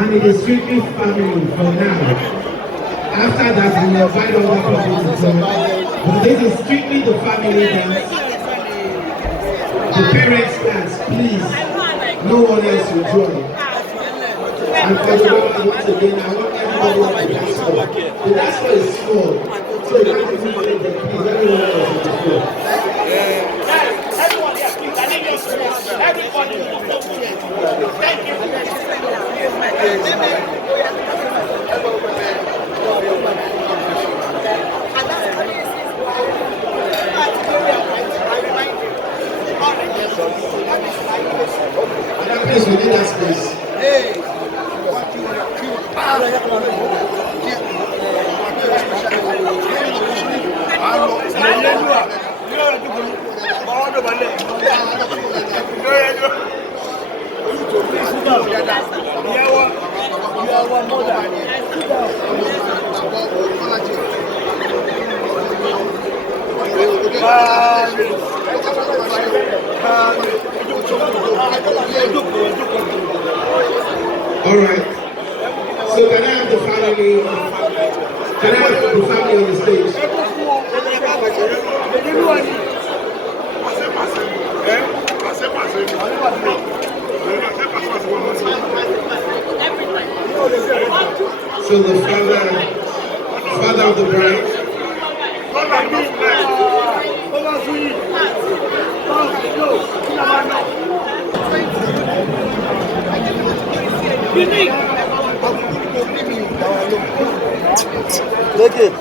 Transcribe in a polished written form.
and it is strictly family for now. After that, we will invite other people to join. But this is strictly the family dance. The parents dance, please. No one else will join. And for the moment, once again, I want everybody on the dance floor. The dance floor is small, so you have to move it, please. Everyone else on the floor. Everyone here, please. I need your space. Everybody, thank you. Please, we need that space. Hey. All right. So can I have the family? Can I have the family on the stage? So the father of the bride. Take it.